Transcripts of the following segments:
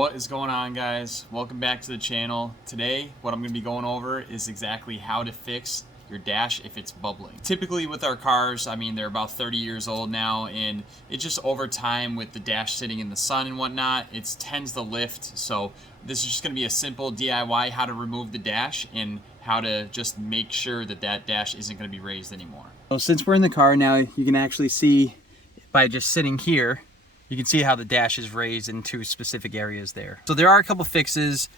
What is going on, guys? Welcome back to the channel. Today what I'm going to be going over is exactly how to fix your dash if it's bubbling. Typically with our cars, I mean, they're about 30 years old now, and it just over time with the dash sitting in the sun and whatnot, it tends to lift. So this is just going to be a simple DIY how to remove the dash and how to just make sure that that dash isn't going to be raised anymore. So since we're in the car now, you can actually see by just sitting here, you can see how the dash is raised in two specific areas there. So there are a couple fixes.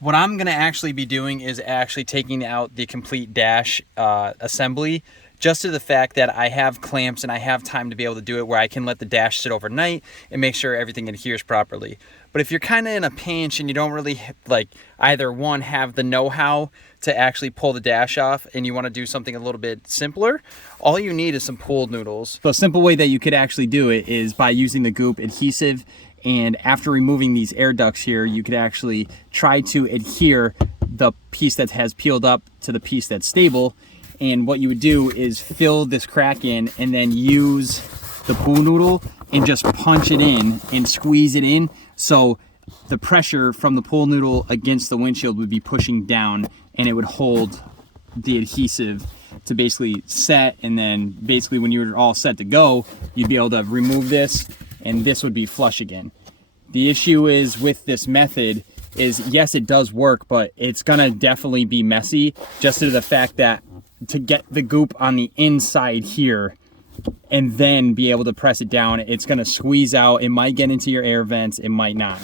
What I'm gonna actually be doing is actually taking out the complete dash assembly, just to the fact that I have clamps and I have time to be able to do it where I can let the dash sit overnight and make sure everything adheres properly. But if you're kind of in a pinch and you don't really like either one have the know-how to actually pull the dash off and you want to do something a little bit simpler, all you need is some pool noodles. So a simple way that you could actually do it is by using the goop adhesive, and after removing these air ducts here, you could actually try to adhere the piece that has peeled up to the piece that's stable. And what you would do is fill this crack in and then use the pool noodle and just punch it in and squeeze it in. So the pressure from the pool noodle against the windshield would be pushing down, and it would hold the adhesive to basically set. And then basically when you're all set to go, you'd be able to remove this and this would be flush again. The issue is with this method is, yes, it does work, but it's gonna definitely be messy, just due to the fact that to get the goop on the inside here and then be able to press it down, it's gonna squeeze out. It might get into your air vents, it might not.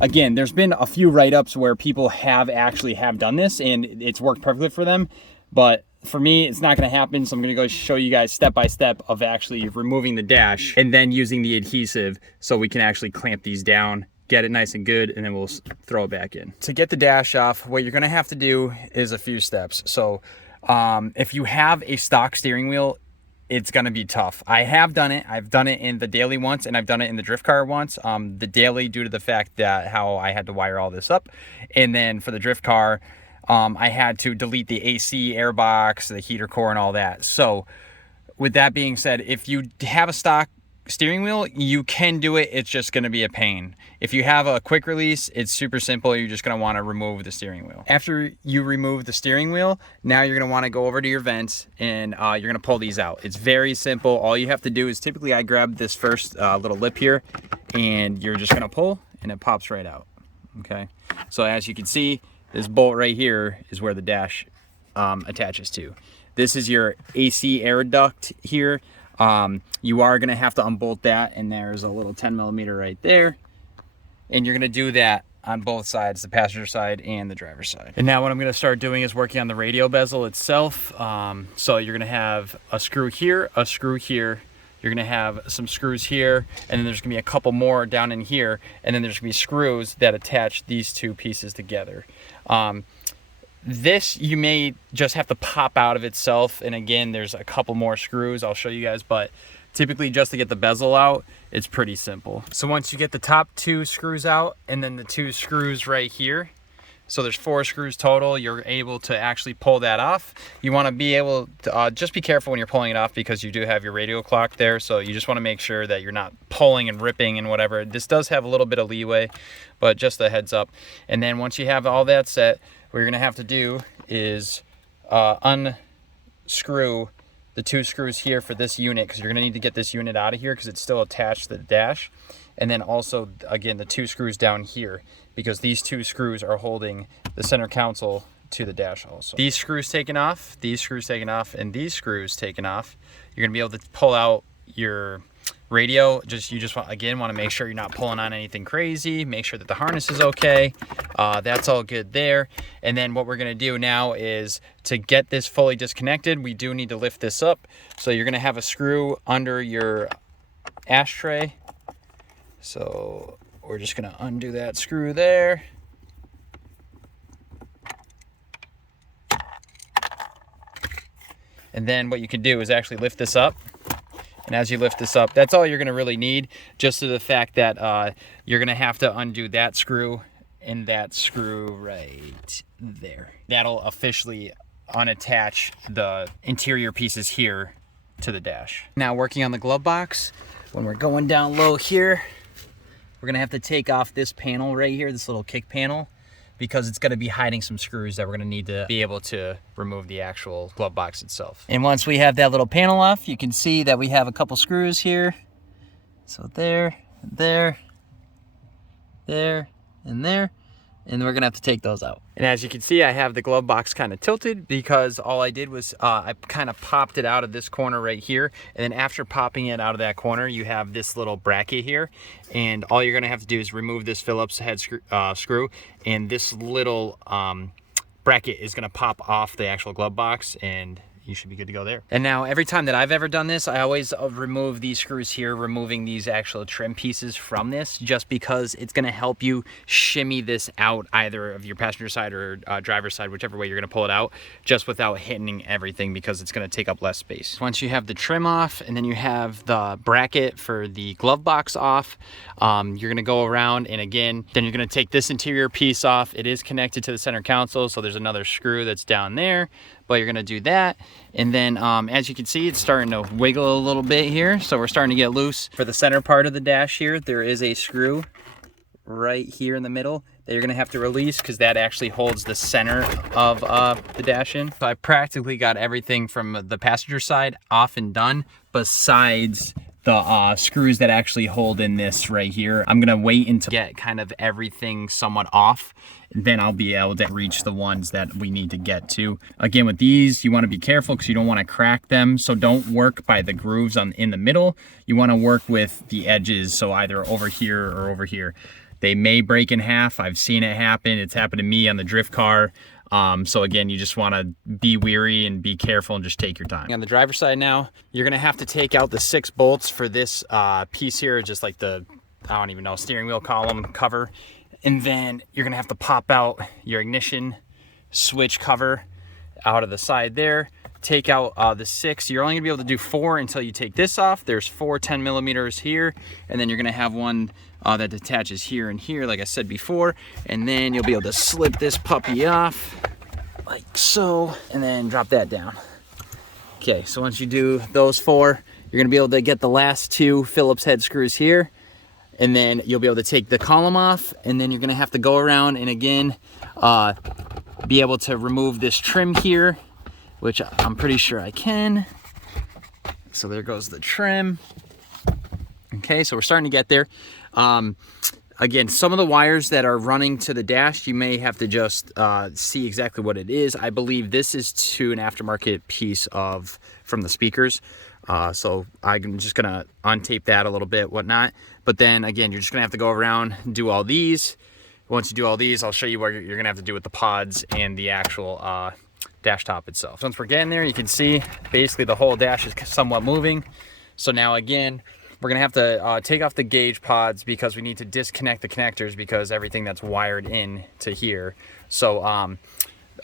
Again, there's been a few write-ups where people have done this and it's worked perfectly for them, but for me, it's not gonna happen. So I'm gonna go show you guys step by step of actually removing the dash and then using the adhesive so we can actually clamp these down, get it nice and good, and then we'll throw it back in. To get the dash off, what you're gonna have to do is a few steps. So if you have a stock steering wheel, it's gonna be tough. I have done it. I've done it in the daily once, and I've done it in the drift car once. The daily, due to the fact that how I had to wire all this up, and then for the drift car, I had to delete the AC airbox, the heater core, and all that. So with that being said, if you have a stock steering wheel, you can do it. It's just going to be a pain. If you have a quick release, it's super simple. You're just going to want to remove the steering wheel. After you remove the steering wheel, now you're going to want to go over to your vents and you're going to pull these out. It's very simple. All you have to do is, typically I grab this first little lip here, and you're just going to pull and it pops right out. Okay. So as you can see, this bolt right here is where the dash attaches to. This is your AC air duct here. You are going to have to unbolt that, and there's a little 10mm right there, and you're going to do that on both sides, the passenger side and the driver's side. And now what I'm going to start doing is working on the radio bezel itself. So you're going to have a screw here, a screw here, you're going to have some screws here, and then there's going to be a couple more down in here, and then there's going to be screws that attach these two pieces together. This you may just have to pop out of itself, and again, there's a couple more screws I'll show you guys, but typically just to get the bezel out, it's pretty simple. So once you get the top two screws out and then the two screws right here, so there's 4 screws total, you're able to actually pull that off. You want to be able to just be careful when you're pulling it off, because you do have your radio clock there, so you just want to make sure that you're not pulling and ripping and whatever. This does have a little bit of leeway, but just a heads up. And then once you have all that set, what you're going to have to do is unscrew the 2 screws here for this unit, because you're going to need to get this unit out of here because it's still attached to the dash. And then also, again, the 2 screws down here, because these 2 screws are holding the center console to the dash also. These screws taken off, these screws taken off, and these screws taken off, you're going to be able to pull out your radio. You just want to make sure you're not pulling on anything crazy, make sure that the harness is okay. That's all good there. And then what we're going to do now is, to get this fully disconnected, we do need to lift this up. So you're going to have a screw under your ashtray. So we're just going to undo that screw there. And then what you can do is actually lift this up. And as you lift this up, that's all you're going to really need, just to the fact that you're going to have to undo that screw and that screw right there. That'll officially unattach the interior pieces here to the dash. Now working on the glove box, when we're going down low here, we're gonna have to take off this panel right here, this little kick panel, because it's gonna be hiding some screws that we're gonna need to be able to remove the actual glove box itself. And once we have that little panel off, you can see that we have a couple screws here. So there, there, there, and there. And we're gonna have to take those out. And as you can see, I have the glove box kind of tilted because all I did was I kind of popped it out of this corner right here. And then after popping it out of that corner, you have this little bracket here. And all you're gonna have to do is remove this Phillips head screw, and this little bracket is gonna pop off the actual glove box, and you should be good to go there. And now every time that I've ever done this, I always remove these screws here, removing these actual trim pieces from this, just because it's gonna help you shimmy this out either of your passenger side or driver's side, whichever way you're gonna pull it out, just without hitting everything, because it's gonna take up less space. Once you have the trim off, and then you have the bracket for the glove box off, you're gonna go around, and again, then you're gonna take this interior piece off. It is connected to the center console, so there's another screw that's down there, but you're gonna do that. And then as you can see, it's starting to wiggle a little bit here, so we're starting to get loose. For the center part of the dash here, there is a screw right here in the middle that you're gonna have to release, because that actually holds the center of the dash in. So I practically got everything from the passenger side off and done, besides the screws that actually hold in this right here. I'm gonna wait until get kind of everything somewhat off, then I'll be able to reach the ones that we need to get to. Again, with these, you wanna be careful because you don't wanna crack them, so don't work by the grooves in the middle. You wanna work with the edges, so either over here or over here. They may break in half. I've seen it happen. It's happened to me on the drift car. So again, you just want to be wary and be careful and just take your time. On the driver's side now, you're going to have to take out the 6 bolts for this piece here, just like the, I don't even know, steering wheel column cover. And then you're going to have to pop out your ignition switch cover out of the side there. Take out the 6. You're only going to be able to do 4 until you take this off. There's 4 10mm here, and then you're going to have one that detaches here and here, like I said before, and then you'll be able to slip this puppy off like so, and then drop that down. Okay, so once you do those 4, you're gonna be able to get the last 2 Phillips head screws here, and then you'll be able to take the column off, and then you're gonna have to go around and again be able to remove this trim here, which I'm pretty sure I can. So there goes the trim. Okay, so we're starting to get there. Again, some of the wires that are running to the dash, you may have to just see exactly what it is. I believe this is to an aftermarket piece from the speakers. So I'm just gonna untape that a little bit, whatnot. But then again, you're just gonna have to go around and do all these. Once you do all these, I'll show you what you're gonna have to do with the pods and the actual dash top itself. So once we're getting there, you can see basically the whole dash is somewhat moving. So now again, we're gonna have to take off the gauge pods because we need to disconnect the connectors because everything that's wired in to here. So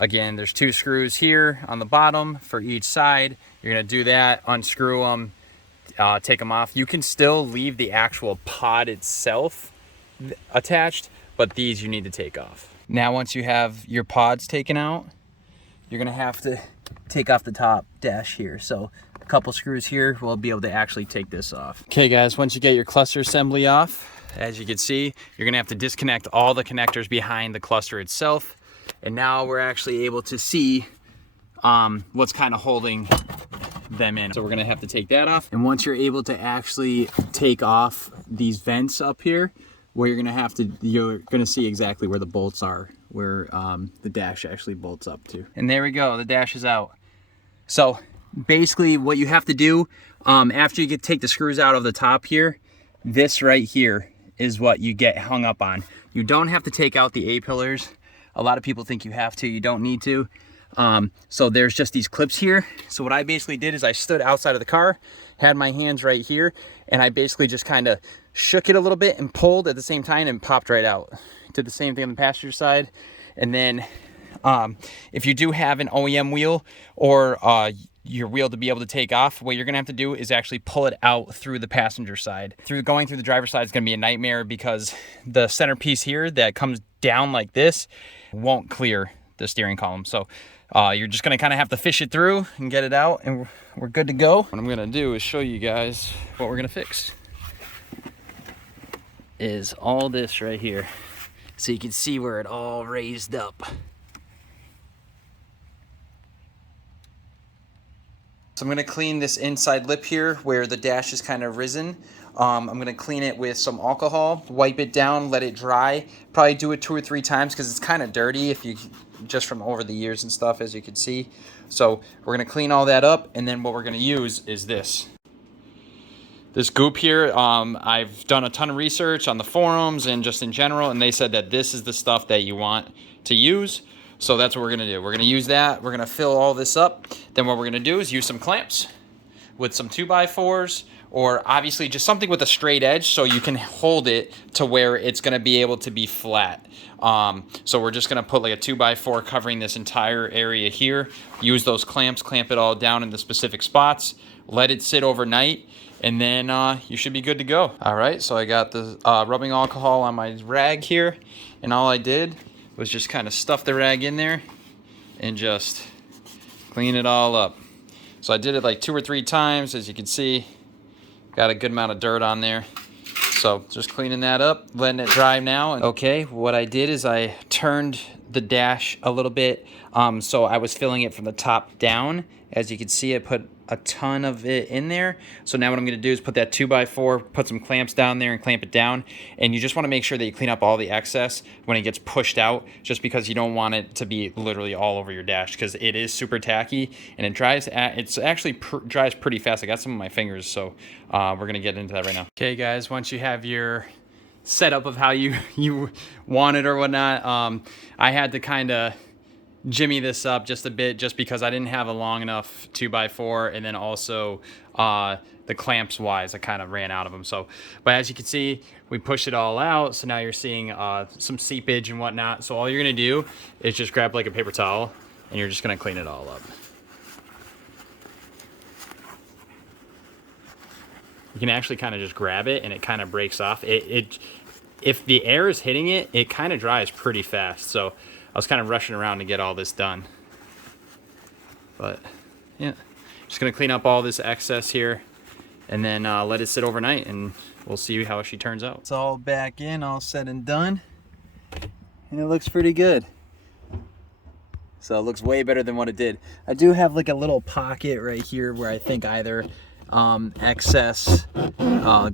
again, there's 2 screws here on the bottom for each side. You're gonna do that, unscrew them, take them off. You can still leave the actual pod itself attached, but these you need to take off. Now once you have your pods taken out, you're gonna have to take off the top dash here. So a couple screws here will be able to actually take this off. Okay guys, once you get your cluster assembly off, as you can see, you're gonna have to disconnect all the connectors behind the cluster itself. And now we're actually able to see what's kind of holding them in. So we're gonna have to take that off. And once you're able to actually take off these vents up here, where you're gonna see exactly where the bolts are, where the dash actually bolts up to. And there we go, the dash is out. So basically what you have to do after you take the screws out of the top here, this right here is what you get hung up on. You don't have to take out the A-pillars. A lot of people think you have to, you don't need to. So there's just these clips here. So what I basically did is I stood outside of the car, had my hands right here, and I basically just kind of shook it a little bit and pulled at the same time and popped right out. Did the same thing on the passenger side. And then if you do have an OEM wheel or your wheel to be able to take off, what you're gonna have to do is actually pull it out through the passenger side. Going through the driver's side is gonna be a nightmare because the centerpiece here that comes down like this won't clear the steering column. So you're just gonna kind of have to fish it through and get it out, and we're good to go. What I'm gonna do is show you guys what we're gonna fix. is all this right here. So you can see where it all raised up. So I'm gonna clean this inside lip here where the dash is kind of risen. I'm gonna clean it with some alcohol, wipe it down, let it dry. Probably do it 2 or 3 times because it's kind of dirty if you, just from over the years and stuff, as you can see. So we're gonna clean all that up, and then what we're gonna use is this goop here. I've done a ton of research on the forums and just in general, and they said that this is the stuff that you want to use. So that's what we're gonna do. We're gonna use that. We're gonna fill all this up. Then what we're gonna do is use some clamps with some 2x4s, or obviously just something with a straight edge so you can hold it to where it's gonna be able to be flat. So we're just gonna put like a 2x4 covering this entire area here. Use those clamps, clamp it all down in the specific spots, let it sit overnight, and then you should be good to go. All right, so I got the rubbing alcohol on my rag here, and all I did was just kind of stuff the rag in there and just clean it all up. So I did it like 2 or 3 times, as you can see. Got a good amount of dirt on there. So just cleaning that up, letting it dry now. Okay, what I did is I turned the dash a little bit, so I was filling it from the top down. As you can see, I put a ton of it in there. So now what I'm gonna do is put that 2x4, put some clamps down there and clamp it down. And you just wanna make sure that you clean up all the excess when it gets pushed out, just because you don't want it to be literally all over your dash, because it is super tacky and it dries, it's actually dries pretty fast. I got some of my fingers, so we're gonna get into that right now. Okay guys, once you have your setup of how you want it or whatnot, I had to kind of jimmy this up just a bit, just because I didn't have a long enough 2x4, and then also the clamps wise I kind of ran out of them. So but as you can see, we push it all out, so now you're seeing some seepage and whatnot. So all you're gonna do is just grab like a paper towel and you're just gonna clean it all up. You can actually kind of just grab it and it kind of breaks off. If the air is hitting it, it kind of dries pretty fast. So I was kind of rushing around to get all this done. But yeah, just gonna clean up all this excess here and then let it sit overnight, and we'll see how she turns out. It's all back in, all said and done, and it looks pretty good. So it looks way better than what it did. I do have like a little pocket right here where I think either excess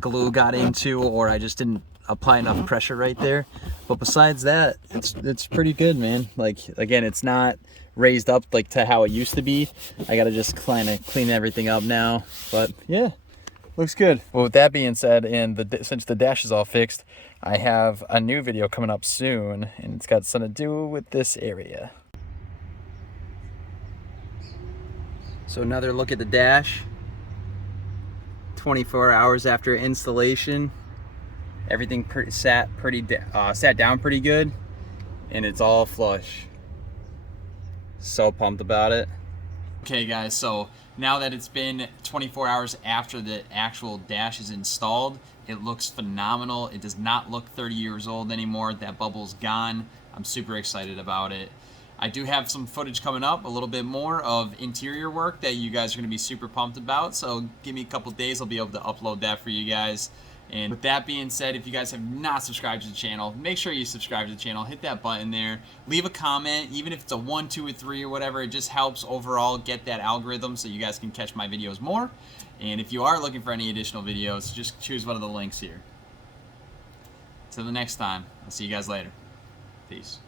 glue got into, or I just didn't apply enough pressure right there. But besides that, it's pretty good, man. Like, again, it's not raised up like to how it used to be. I gotta just kind of clean everything up now, but yeah, looks good. Well, with that being said, and since the dash is all fixed, I have a new video coming up soon, and it's got something to do with this area. So another look at the dash 24 hours after installation. Everything sat down pretty good, and it's all flush. So pumped about it. Okay guys, so now that it's been 24 hours after the actual dash is installed, it looks phenomenal. It does not look 30 years old anymore. That bubble's gone. I'm super excited about it. I do have some footage coming up, a little bit more of interior work that you guys are going to be super pumped about. So give me a couple days, I'll be able to upload that for you guys. And with that being said, if you guys have not subscribed to the channel, make sure you subscribe to the channel. Hit that button there. Leave a comment, even if it's a 1, 2, or 3 or whatever. It just helps overall get that algorithm so you guys can catch my videos more. And if you are looking for any additional videos, just choose one of the links here. Till the next time, I'll see you guys later. Peace.